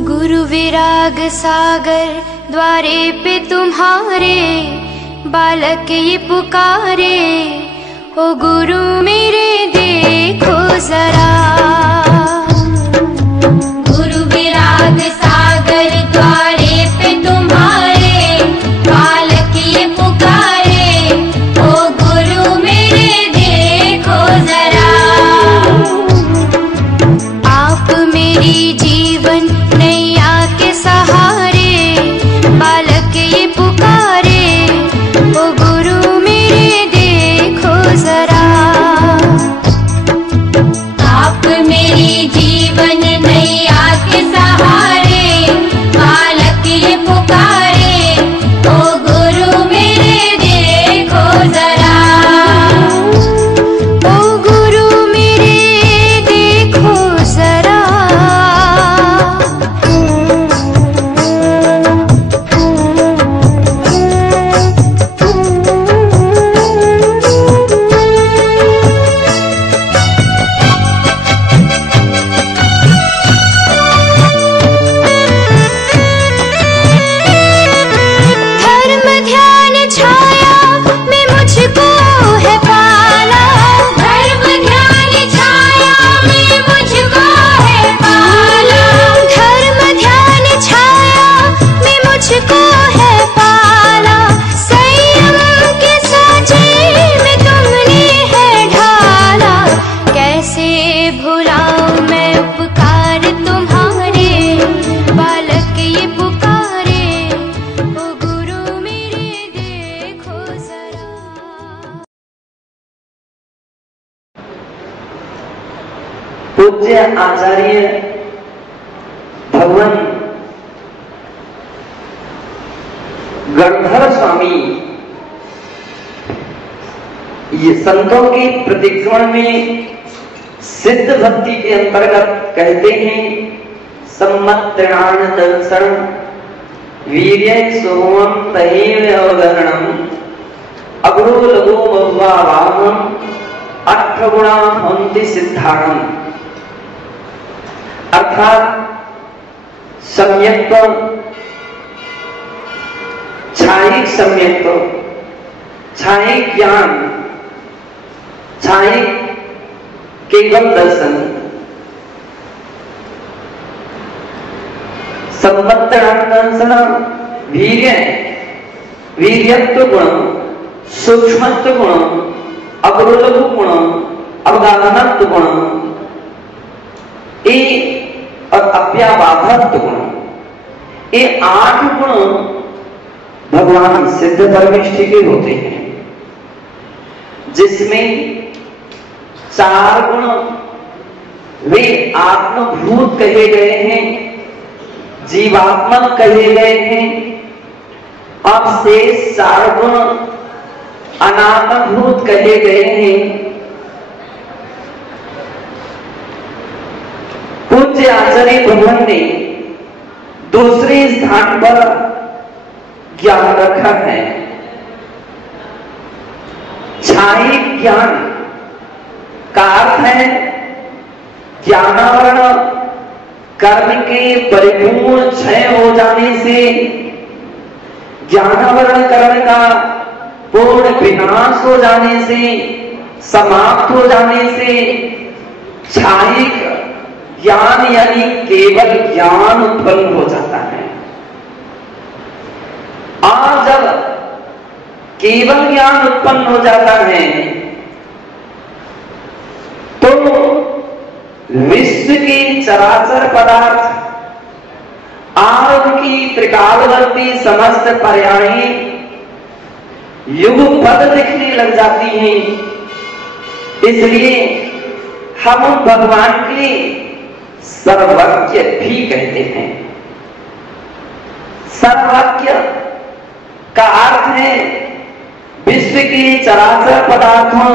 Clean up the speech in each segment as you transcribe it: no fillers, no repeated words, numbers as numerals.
गुरु विराग सागर द्वारे पे तुम्हारे बालक ये पुकारे, ओ गुरु मेरे देखो जरा। गुरु विराग सागर द्वारे पे तुम्हारे बालक ये पुकारे, ओ गुरु मेरे देखो जरा। आप मेरी जीवन नैया के सहारे, बालक ये पुकारे, ओ गुरु मेरे देखो जरा। आप मेरी जीवन नैया के सहारे, बालक ये पुकारे, ओ गुरु मेरे देखो जरा। ओ गुरु मेरे देखो जरा। धर्म ध्यान छाया में मुझको है पाला, धर्म ध्यान छाया में मुझको है पाला, धर्म ध्यान छाया में मुझको है पाला। संयम के साँचे में तुमने है ढाला, कैसे भुलाऊं मैं उपकार तुम्हारे, बालक ये पुकारे, ओ गुरु मेरे देखो जरा। पूज्य आचार्य भगवान गणधर स्वामी ये संतों के प्रतिक्रमण में सिद्ध भक्ति के अंतर्गत कहते हैं, सम्मत्रिणान दर्शन वीर्य सोमम तहेव अवगहणम अग्रो लघु बहुवा वाहम अष्टगुणा हंति सिद्धाणम। अर्थात सम्यक्त्व, छायिक सम्यक्त्व, छायिक ज्ञान, छायिक केवल दर्शन, सम्मत्तरण वीर्य, वीर्यत्व गुण, सूक्ष्मत्व गुण, अग्रलघु गुण, अवगाहनत्व गुण, और अव्याबाधत्व गुण, ये 8 गुण भगवान सिद्ध परमेष्ठी के होते हैं, जिसमें 4 गुण वे आत्मभूत कहे गए हैं, जीवात्मक कहे गए हैं, और शेष 4 गुण अनात्मभूत कहे गए हैं। पूज्य आचार्य भगवान ने दूसरे स्थान पर ज्ञान रखा है। छायिक ज्ञान का अर्थ है ज्ञानावरण कर्म के परिपूर्ण क्षय हो जाने से, ज्ञानावरण कर्म का पूर्ण विनाश हो जाने से, समाप्त हो जाने से छायिक ज्ञान यानी केवल ज्ञान उत्पन्न हो जाता है। और जब केवल ज्ञान उत्पन्न हो जाता है तो विश्व के चराचर पदार्थ और उनकी त्रिकालवर्ती समस्त पर्यायें युगपद दिखने लग जाती हैं। इसलिए हम भगवान के सर्वज्ञ भी कहते हैं। सर्वज्ञ का अर्थ है विश्व के चराचर पदार्थों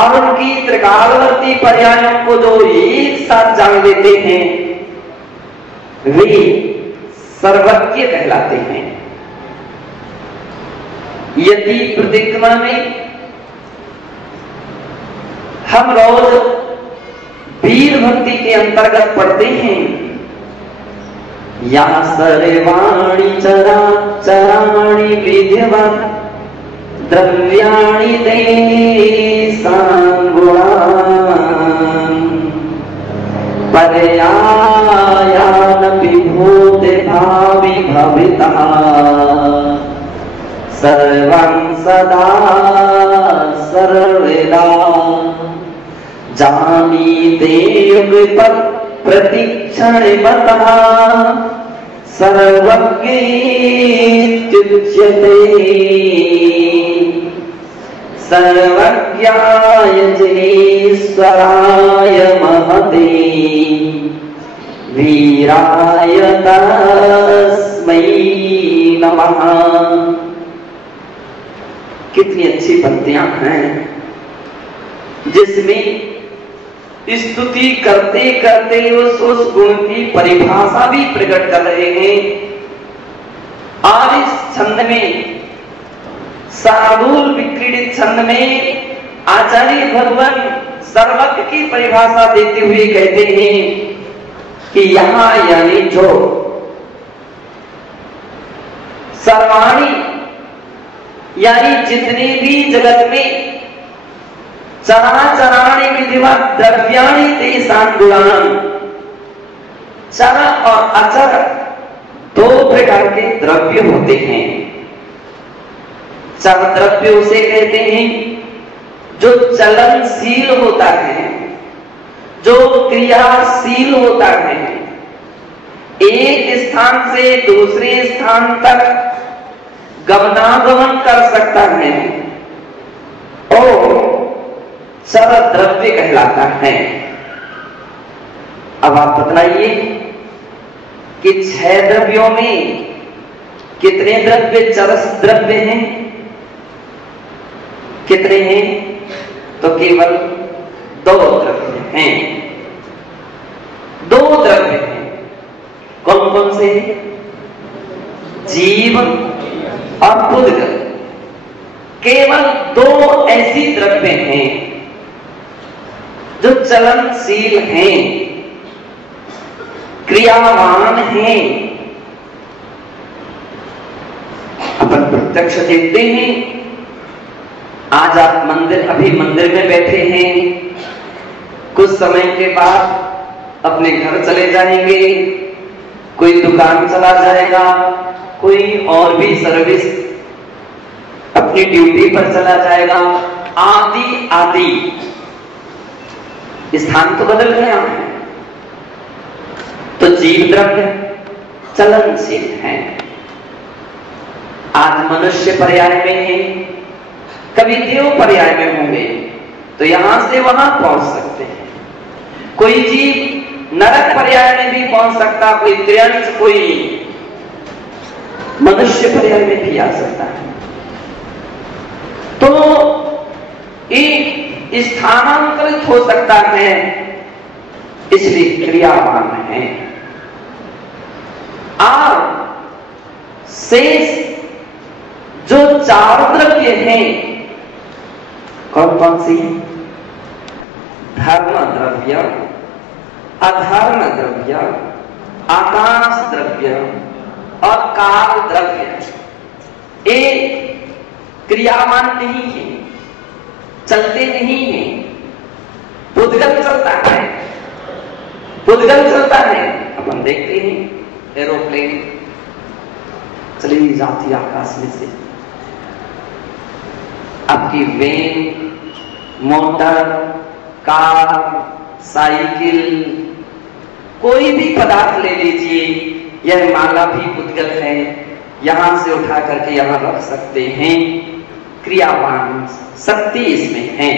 और उनकी त्रिकालवर्ती पर्यायों को जो एक साथ जान लेते हैं वे सर्वज्ञ कहलाते हैं। यदि प्रतिक्रमण में हम रोज वीर भक्ति के अंतर्गत पढ़ते हैं या सर्वाणि चराचराणि विद्यमान द्रव्याणि तेषां गुणान् पर्यायानपि भूतभावि भवितः सर्वं सदा सर्वदा जानीते प्रतिक्षणमतः सर्वज्ञेत्युच्यते सर्वज्ञाय जनेश्वराय महते वीराय तस्मै नमः। कितनी अच्छी पंक्तियां हैं जिसमें स्तुति करते करते उस गुण की परिभाषा भी प्रकट कर रहे हैं। और इस छंद में शार्दूल विक्रीडित छंद में आचार्य भगवान सर्वज्ञ की परिभाषा देते हुए कहते हैं कि यहां यानी जो सर्वाणी यानी जितने भी जगत में चराचराणि विधिवत द्रव्याणि तेषां गुणान्, चर और अचर दो प्रकार के द्रव्य होते हैं। चर द्रव्य उसे कहते हैं जो चलनशील होता है, जो क्रियाशील होता है, एक स्थान से दूसरे स्थान तक गमनागमन कर सकता है और चर द्रव्य कहलाता है। अब आप बतलाइए कि 6 द्रव्यों में कितने द्रव्य चरस द्रव्य हैं? कितने हैं? तो केवल 2 द्रव्य हैं। 2 द्रव्य हैं। कौन कौन से? जीव और पुद्गल। केवल 2 ऐसी द्रव्य हैं जो चलनशील हैं, क्रियावान हैं। अपन प्रत्यक्ष देखते हैं। आज आप अभी मंदिर में बैठे हैं, कुछ समय के बाद अपने घर चले जाएंगे, कोई दुकान चला जाएगा, कोई और भी सर्विस अपनी ड्यूटी पर चला जाएगा, आदि आदि। स्थान तो बदल गया है। तो जीव द्रव्य चलनशील है। आज मनुष्य पर्याय में है, कभी देव पर्याय में होंगे, तो यहां से वहां पहुंच सकते हैं। कोई जीव नरक पर्याय में भी पहुंच सकता, कोई त्रियंश, कोई मनुष्य पर्याय में भी आ सकता है। तो एक स्थानांतरित हो सकता है, इसलिए क्रियावान है। और शेष जो 4 द्रव्य हैं, कौन कौन सी? धर्म द्रव्य, अधर्म द्रव्य, आकाश द्रव्य और काल द्रव्य। एक क्रियावान नहीं है, चलते नहीं है। पुद्गल चलता है, पुद्गल चलता है। अपन देखते हैं एरोप्लेन चली जाती आकाश में से। आपकी वैन, मोटर, कार, साइकिल, कोई भी पदार्थ ले लीजिए, यह माला भी पुद्गल है। यहां से उठा करके यहां रख सकते हैं। क्रियावान शक्ति इसमें है,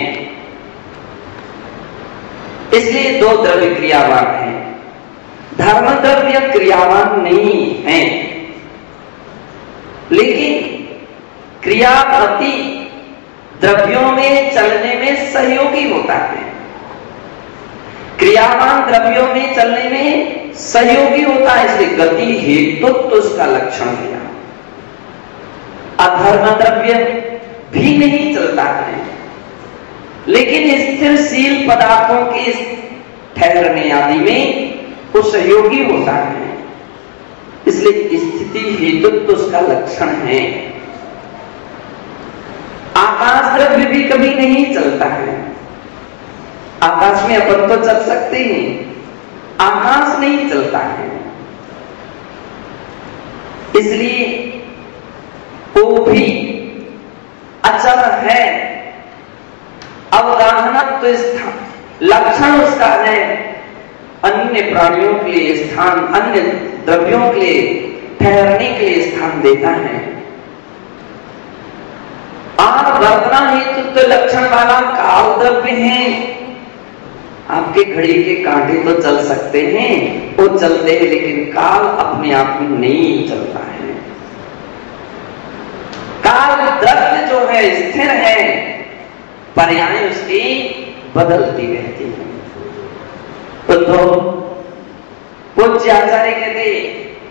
इसलिए 2 द्रव्य क्रियावान है। धर्म द्रव्य क्रियावान नहीं है, लेकिन क्रियापति द्रव्यों में चलने में सहयोगी होता है। क्रियावान द्रव्यों में चलने में सहयोगी होता है, इसलिए गति हेतुत्व उसका लक्षण है। अधर्म द्रव्य भी नहीं चलता है, लेकिन स्थिरशील पदार्थों के ठहरने आदि में वो सहयोगी होता है। इसलिए स्थिति हेतुत्व उसका लक्षण है। आकाश द्रव्य भी कभी नहीं चलता है। आकाश में अपन तो चल सकते हैं, आकाश नहीं चलता है। इसलिए वो भी अचल है। अवगाहना तो स्थान लक्षण उसका है, अन्य प्राणियों के लिए स्थान, अन्य द्रव्यों के लिए ठहरने के लिए स्थान देता है। आप वर्तना हेतु तो लक्षण वाला काल द्रव्य है। आपके घड़ी के कांटे तो चल सकते हैं, वो चलते हैं, लेकिन काल अपने आप में नहीं चलता है। काल द्रव्य जो है स्थिर है, पर्याय उसकी बदलती रहती है। तो पूज्य आचार्य कहते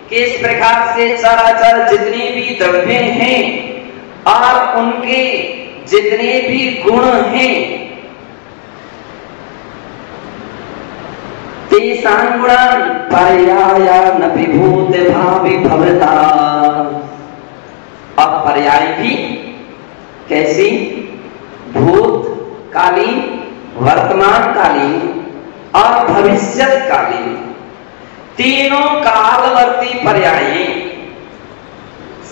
कि इस प्रकार से चराचर जितने भी द्रव्य हैं और उनके जितने भी गुण हैं, तेषां गुणान् पर्यायान् विभूत भावि भवता। अब पर्याय भी कैसी? भूतकालीन, वर्तमानकालीन और भविष्यकालीन, तीनों कालवर्ती पर्याय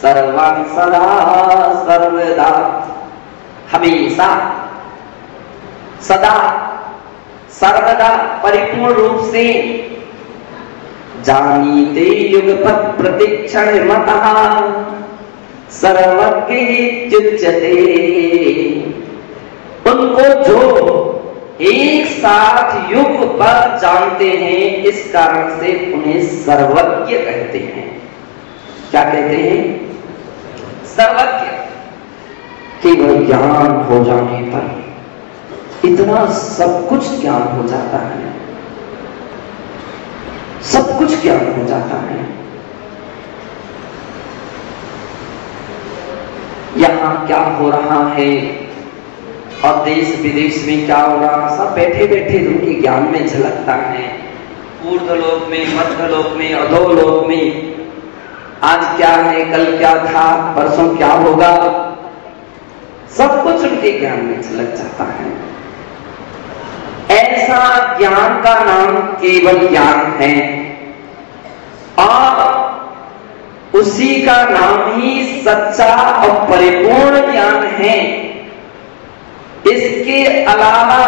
सर्वं सदा सर्वदा, हमेशा, सदा सर्वदा परिपूर्ण रूप से जानीते युगपत् प्रतिक्षण मतः सर्वज्ञ इत्युच्यते। उनको जो एक साथ युग पर जानते हैं, इस कारण से उन्हें सर्वज्ञ कहते हैं। क्या कहते हैं? सर्वज्ञ। केवल ज्ञान हो जाने पर इतना सब कुछ ज्ञान हो जाता है, सब कुछ ज्ञान हो जाता है। यहां क्या हो रहा है और देश विदेश में क्या हो रहा है, सब बैठे बैठे उनके ज्ञान में झलकता है। ऊर्ध्वलोक में, मध्यलोक में, अधोलोक में आज क्या है, कल क्या था, परसों क्या होगा, सब कुछ उनके ज्ञान में झलक जाता है। ऐसा ज्ञान का नाम केवल ज्ञान है और उसी का नाम ही सच्चा और परिपूर्ण ज्ञान है। इसके अलावा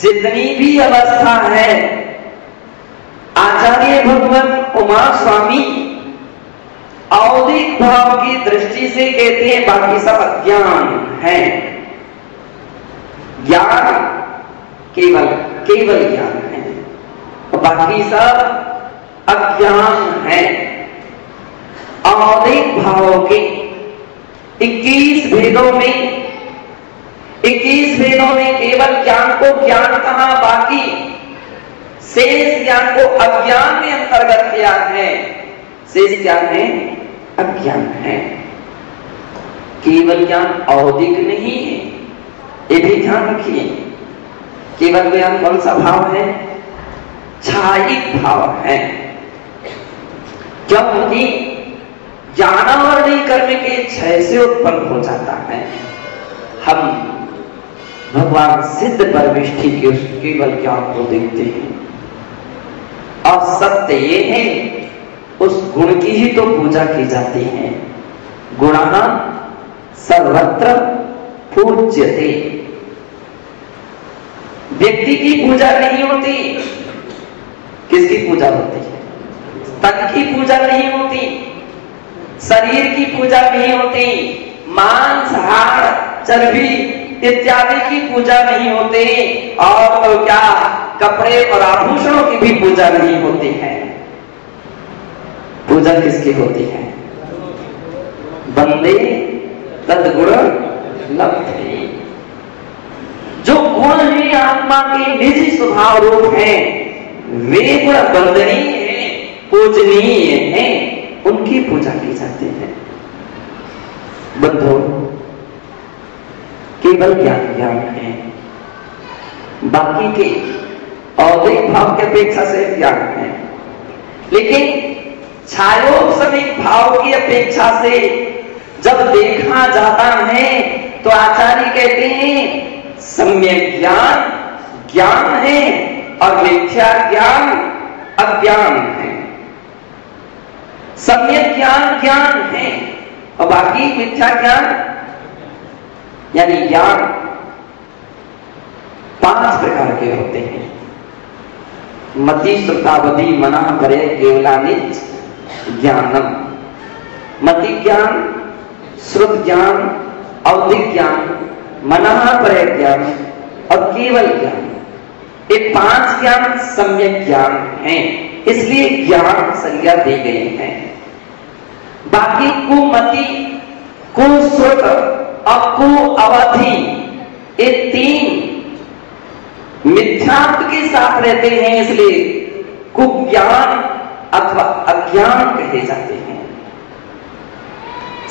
जितनी भी अवस्था है, आचार्य भगवान उमा स्वामी औदिक भाव की दृष्टि से कहते हैं बाकी सब अज्ञान है। ज्ञान केवल केवल ज्ञान है और बाकी सब अज्ञान है। औदिक भावों के 21 भेदों में, 21 भेदों में केवल ज्ञान को ज्ञान कहा, बाकी शेष ज्ञान को अज्ञान में अंतर्गत किया है। शेष ज्ञान है अज्ञान है। केवल ज्ञान औदिक नहीं है, ये भी ध्यान रखिए। केवल ज्ञान कौन सा भाव है? छायिक भाव है। क्योंकि ज्ञानावरणी करने के क्षय से उत्पन्न हो जाता है। हम भगवान सिद्ध परमेष्ठी के उस केवल ज्ञान को देखते हैं और सत्य ये है उस गुण की ही तो पूजा की जाती है। गुणः सर्वत्र पूज्यते। व्यक्ति की पूजा नहीं होती। किसकी पूजा होती है? तन की पूजा नहीं होती, शरीर की पूजा नहीं होती, मांस, हाड़, चर्बी इत्यादि की पूजा नहीं होती, और तो क्या कपड़े और आभूषणों की भी पूजा नहीं होती है। पूजा किसकी होती है? बंदे तद्गुण लब्धे। जो गुण है आत्मा के निजी स्वभाव रूप है, वे गुण वंदनीय है, पूजनीय है, उनकी पूजा की जाती है। बंधु, केवल ज्ञान ज्ञान है, बाकी के औदिक भाव की अपेक्षा से ज्ञान है। लेकिन छायोपसमिक भाव की अपेक्षा से जब देखा जाता है तो आचार्य कहते हैं सम्यक ज्ञान ज्ञान है और मिथ्या ज्ञान अज्ञान है। सम्यक ज्ञान ज्ञान है और बाकी मिथ्या ज्ञान यानी ज्ञान 5 प्रकार के होते हैं। मति श्रुतावधि मना परे केवलानिच ज्ञानम। मति ज्ञान, श्रुत ज्ञान, अवधिक ज्ञान, मना परे ज्ञान और केवल ज्ञान, ये 5 ज्ञान सम्यक ज्ञान हैं, इसलिए ज्ञान संज्ञा दी गई है। बाकी कुमति, कुश्रुत और कुअवधि ये 3 मिथ्यात्व के साथ रहते हैं, इसलिए कुज्ञान अथवा अज्ञान कहे जाते हैं।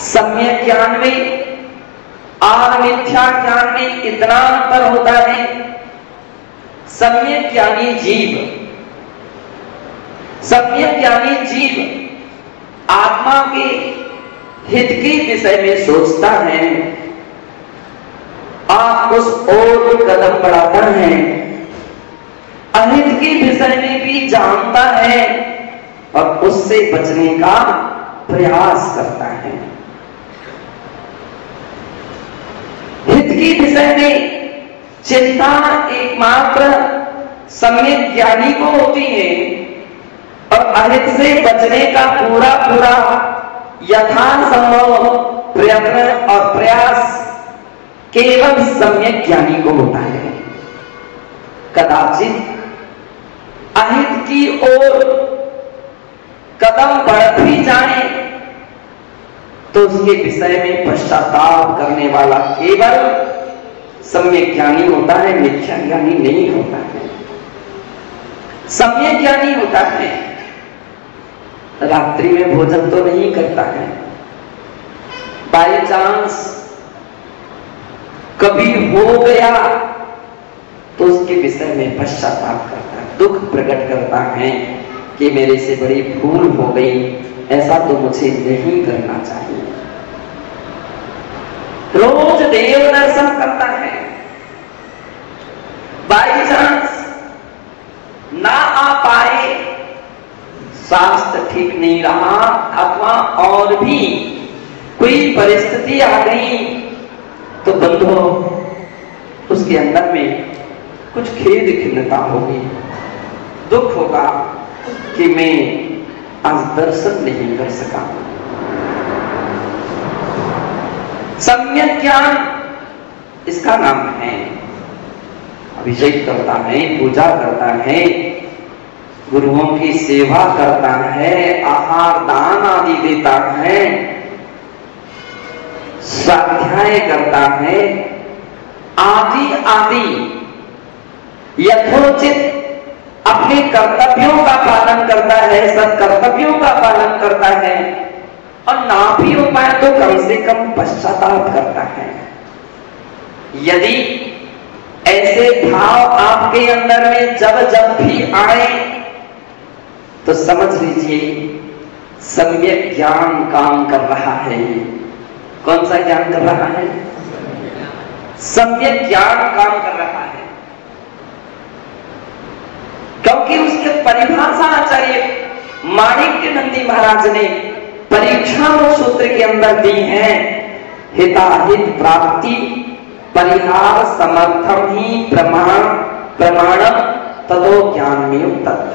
सम्यक ज्ञान में और मिथ्या ज्ञान में इतना अंतर होता है। सम्यक ज्ञानी जीव, सम्यक ज्ञानी जीव आत्मा के हित के विषय में सोचता है और उस ओर कदम बढ़ाता है, अहित के विषय में भी जानता है और उससे बचने का प्रयास करता है। हित के विषय में चिंता एकमात्र सम्यक ज्ञानी को होती है और अहित से बचने का पूरा पूरा यथासंभव प्रयत्न और प्रयास केवल सम्यक ज्ञानी को होता है। कदाचित अहित की ओर कदम बढ़ भी जाए तो उसके विषय में पश्चाताप करने वाला केवल सम्यक ज्ञानी होता है, मिथ्या ज्ञानी नहीं होता है। सम्यक ज्ञानी होता है रात्रि में भोजन तो नहीं करता है, बाय चांस कभी हो गया तो उसके विषय में पश्चाताप करता है, दुख प्रकट करता है कि मेरे से बड़ी भूल हो गई, ऐसा तो मुझे नहीं करना चाहिए। रोज देव दर्शन करता है, बाई चांस ना आ पाए, स्वास्थ्य ठीक नहीं रहा अथवा और भी कोई परिस्थिति आ गई तो बंधु उसके अंदर में कुछ खेद खिन्नता होगी, दुख होगा कि मैं आज दर्शन नहीं कर सका। सम्यक ज्ञान इसका नाम है। अभिषेक करता है, पूजा करता है, गुरुओं की सेवा करता है, आहार दान आदि देता है, स्वाध्याय करता है, आदि आदि यथोचित अपने कर्तव्यों का पालन करता है, सब कर्तव्यों का पालन करता है और ना भी हो पाए तो कम से कम पश्चाताप करता है। यदि ऐसे भाव आपके अंदर में जब जब भी आए तो समझ लीजिए सम्यक ज्ञान काम कर रहा है। कौन सा ज्ञान कर रहा है? सम्यक ज्ञान काम कर रहा है, क्योंकि उसके परिभाषा आचार्य माणिक्य नंदी महाराज ने परीक्षा सूत्र के अंदर दी है। हिताहित प्राप्ति परिहार समर्थम ही प्रमाणम तदो ज्ञान में तत्व।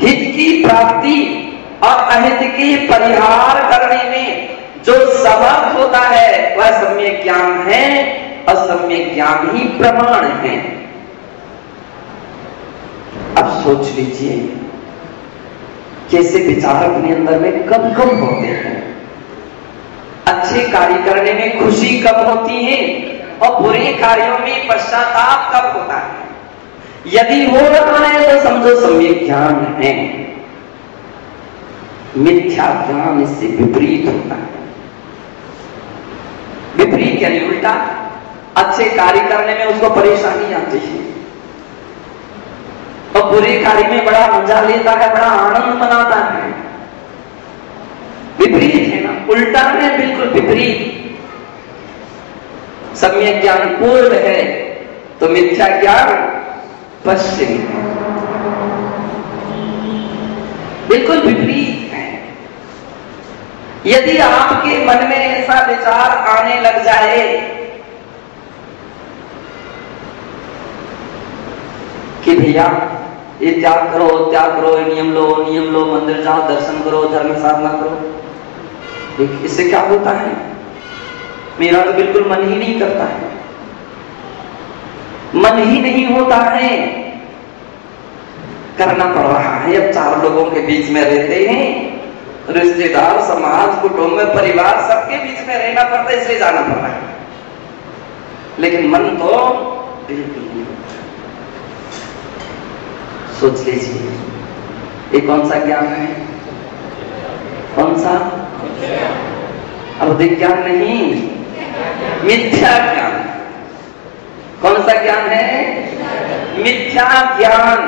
हित की प्राप्ति और अहित की परिहार करने में जो समर्थ होता है वह सम्यक ज्ञान है और सम्यक ज्ञान ही प्रमाण है। अब सोच लीजिए कैसे विचार अपने अंदर में कब कब होते हैं। अच्छे कार्य करने में खुशी कब होती है और बुरे कार्यों में पश्चाताप कब होता है। यदि हो रहा है तो समझो सम्यक ज्ञान है, मिथ्या ज्ञान इससे विपरीत होता है। विपरीत यानी उल्टा, अच्छे कार्य करने में उसको परेशानी आती है और बुरे कार्य में बड़ा मजा लेता है, बड़ा आनंद मनाता है। विपरीत है ना, उल्टा है, बिल्कुल विपरीत। सम्यक ज्ञान पूर्व है तो मिथ्या ज्ञान पश्चिम है, बिल्कुल विपरीत है। यदि आपके मन में ऐसा विचार आने लग जाए कि भैया ये त्याग करो, नियम लो, मंदिर जाओ, दर्शन करो, धर्म साधना करो, इससे क्या होता है? मेरा तो बिल्कुल मन ही नहीं करता है, मन ही नहीं होता है, करना पड़ रहा है। अब 4 लोगों के बीच में रहते हैं, रिश्तेदार, समाज, कुटुंब, परिवार, सबके बीच में रहना पड़ता है, इसलिए जाना पड़ रहा है। लेकिन मन तो बिल्कुल नहीं होता। सोच लीजिए, ये कौन सा ज्ञान है? कौन सा? अवधिक ज्ञान नहीं, मिथ्या ज्ञान। कौन सा ज्ञान है? मिथ्या ज्ञान,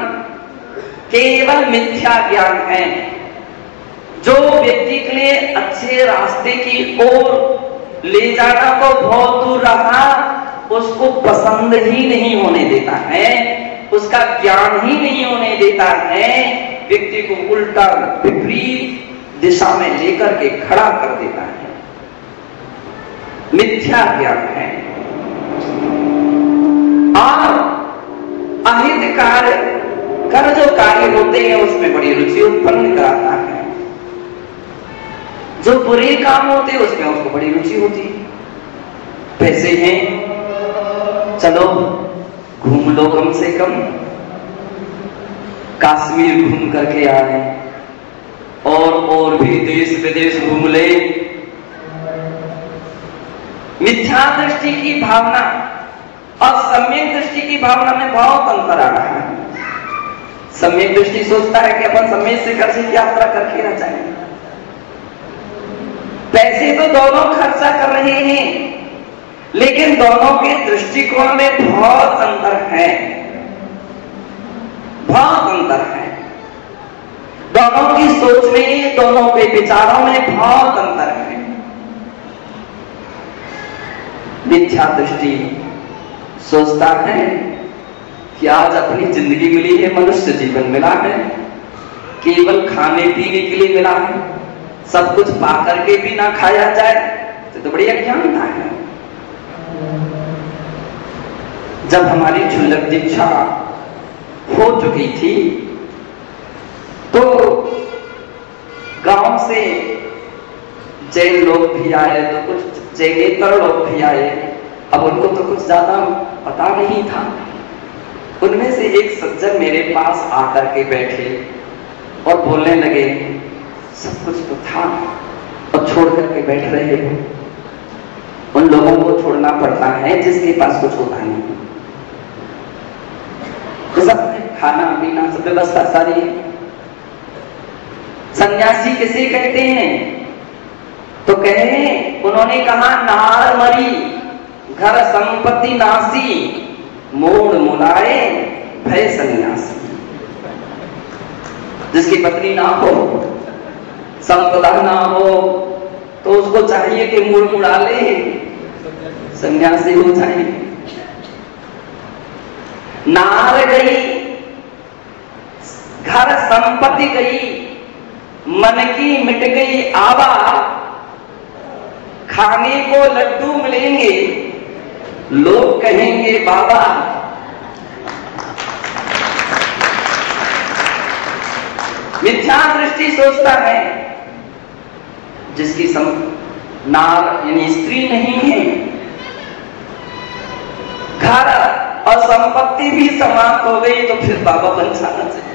केवल मिथ्या ज्ञान है। जो व्यक्ति के लिए अच्छे रास्ते की ओर ले जाना को बहुत दूर रहा, उसको पसंद ही नहीं होने देता है, उसका ज्ञान ही नहीं होने देता है, व्यक्ति को उल्टा विपरीत दिशा में लेकर के खड़ा कर देता है। मिथ्या ज्ञान है। और अहित कार्य कर जो कार्य होते हैं उसमें बड़ी रुचि उत्पन्न कराता है, जो बुरे काम होते हैं उसमें उसको बड़ी रुचि होती है। पैसे हैं, चलो घूम लो, कम से कम कश्मीर घूम करके आए, और भी देश विदेश घूम ले। मिथ्या दृष्टि की भावना और सम्यक दृष्टि की भावना में बहुत अंतर आ रहा है। सम्यक दृष्टि सोचता है कि अपन समय से कर्ज की यात्रा करके ना जाए, पैसे तो दोनों खर्चा कर रहे हैं, लेकिन दोनों के दृष्टिकोण में बहुत अंतर है, बहुत अंतर है। दोनों की सोच में, दोनों के विचारों में बहुत अंतर है। मिथ्या दृष्टि सोचता है कि आज अपनी जिंदगी मिली है, मनुष्य जीवन मिला है, केवल खाने पीने के लिए मिला है, सब कुछ पा करके भी ना खाया जाए तो बड़ी अज्ञानता है। जब हमारी क्षुल्लक दीक्षा हो चुकी थी तो गांव से जैन लोग भी आए, तो कुछ जैनेतर लोग भी आए। अब उनको तो कुछ ज्यादा पता नहीं था। उनमें से एक सज्जन मेरे पास आकर के बैठे और बोलने लगे, सब कुछ तो था और छोड़ करके बैठ रहे हो। उन लोगों को छोड़ना पड़ता है जिसके पास कुछ होता नहीं। तो सब खाना पीना सब व्यवस्था सारी है। सन्यासी किसे कहते हैं? तो कहे, उन्होंने कहा, नार मरी घर संपत्ति नासी, मोड़ मुलाए भय सन्यासी। जिसकी पत्नी ना हो, संपदा ना हो, तो उसको चाहिए कि मुड़ मुड़ा ले, सन्यासी हो जाए। नार गई, घर संपत्ति गई, मन की मिट गई आवा, खाने को लड्डू मिलेंगे, लोग कहेंगे बाबा। मिथ्या दृष्टि सोचता है जिसकी नार यानी स्त्री नहीं है, घर और संपत्ति भी समाप्त हो गई, तो फिर बाबा बन जाना चाहिए।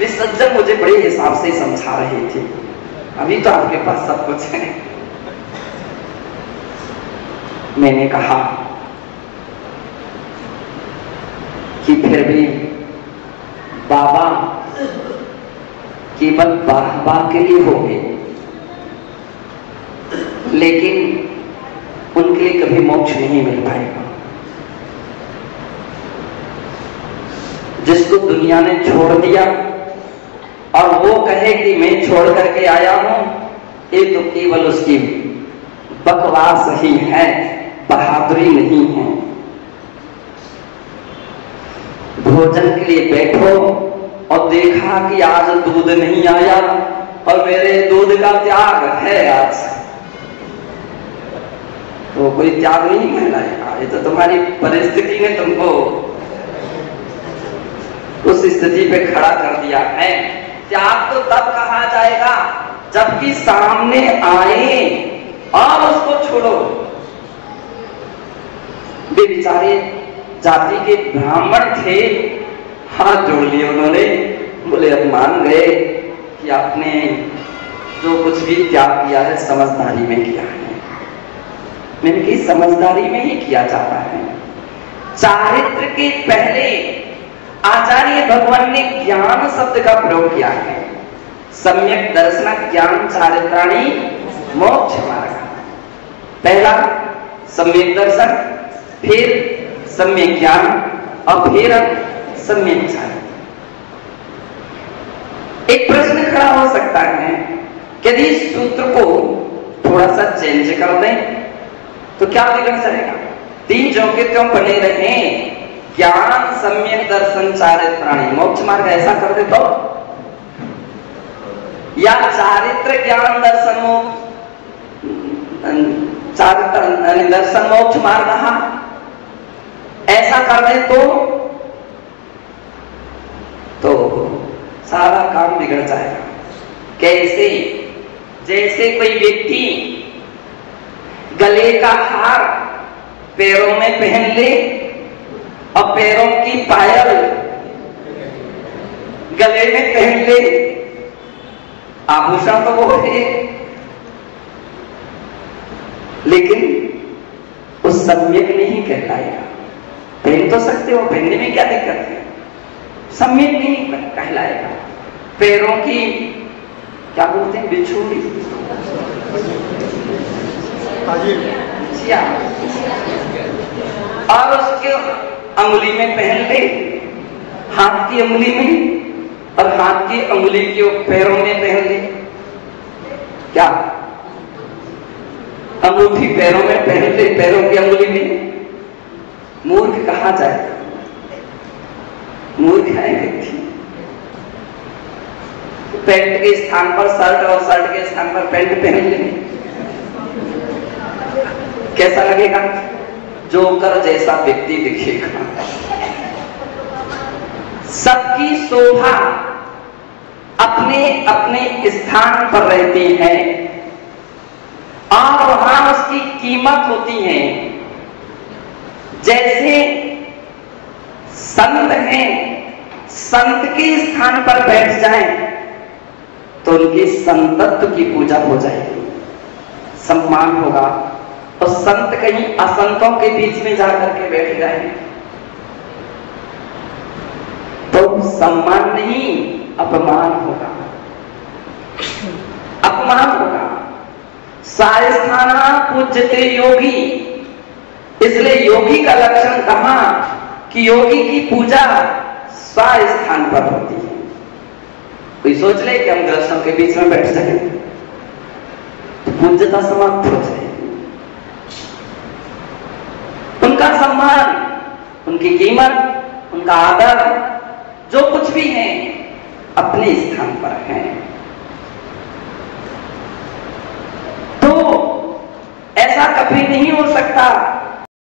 ये सज्जन मुझे बड़े हिसाब से समझा रहे थे। अभी तो आपके पास सब कुछ है। मैंने कहा कि फिर भी बाबा केवल वाह के लिए हो गए, लेकिन उनके लिए कभी मोक्ष नहीं मिल पाएगा। जिसको जिसको दुनिया ने छोड़ दिया और वो कहे कि मैं छोड़ करके आया हूं, ये तो केवल उसकी बकवास ही है, बहादुरी नहीं है। भोजन के लिए बैठो और देखा कि आज दूध नहीं आया और मेरे दूध का त्याग है आज, तो कोई त्याग नहीं कहलाएगा। ये तो तुम्हारी परिस्थिति ने तुमको उस स्थिति पे खड़ा कर दिया है। त्याग तो तब कहा जाएगा जबकि सामने आए और उसको छोड़ो। वे बेचारे जाति के ब्राह्मण थे, हाथ जोड़ लिए उन्होंने, बोले अब मान गए कि आपने जो कुछ भी त्याग किया है समझदारी में किया है। मैंने की समझदारी में ही किया जाता है। चारित्र के पहले आचार्य भगवान ने ज्ञान शब्द का प्रयोग किया है। सम्यक दर्शन ज्ञान चारित्राणी मोक्ष मार्ग। पहला सम्यक दर्शन, फिर सम्यक ज्ञान और फिर सम्यक चारित्र। एक प्रश्न खड़ा हो सकता है कि यदि इस सूत्र को थोड़ा सा चेंज कर दें तो क्या बिगड़ जाएगा? तीन ज्यों के त्यों बने रहे, ज्ञान सम्यक दर्शन चारित्राणी मोक्ष मार्ग, ऐसा कर दे तो, या चारित्र ज्ञान दर्शन मोक्ष, चारित्र दर्शन मोक्ष मार्ग ऐसा कर दे तो सारा काम बिगड़ जाएगा। कैसे? जैसे कोई व्यक्ति गले का हार पैरों में पहन ले और पैरों की पायल गले में पहन ले, आभूषण तो वो है, लेकिन वो सम्यक नहीं कहलाएगा। पहन तो सकते हो, पहनने में क्या दिक्कत है, सम्यक नहीं कहलाएगा। पैरों की क्या बोलते हैं, बिछुड़ी, और उसके अंगुली में पहन ले, हाथ की अंगुली में, और हाथ की अंगुली की पैरों में पहन ले, क्या अंगूठी पैरों में पहन ले, पैरों की अंगुली में, मूर्ख कहा जाए? मूर्ख है व्यक्ति। पैंट के स्थान पर शर्ट और शर्ट के स्थान पर पैंट पहन ले, कैसा लगेगा? जोकर जैसा व्यक्ति दिखेगा। सबकी शोभा अपने अपने स्थान पर रहती है और वहां उसकी कीमत होती है। जैसे संत हैं, संत के स्थान पर बैठ जाएं तो उनकी संतत्व की पूजा हो जाएगी, सम्मान होगा। और संत कहीं असंतों के बीच में जाकर के बैठ जाए तो सम्मान नहीं, अपमान होगा, अपमान होगा। सायस्थाना पूज्यते योगी, इसलिए योगी का लक्षण कहा कि योगी की पूजा स्वास्थान पर होती है। कोई सोच ले कि हम दर्शकों के बीच में बैठ सके तो पूज्यता समाप्त हो जाए। उनका सम्मान, उनकी कीमत, उनका आदर, जो कुछ भी है अपने स्थान पर है। तो ऐसा कभी नहीं हो सकता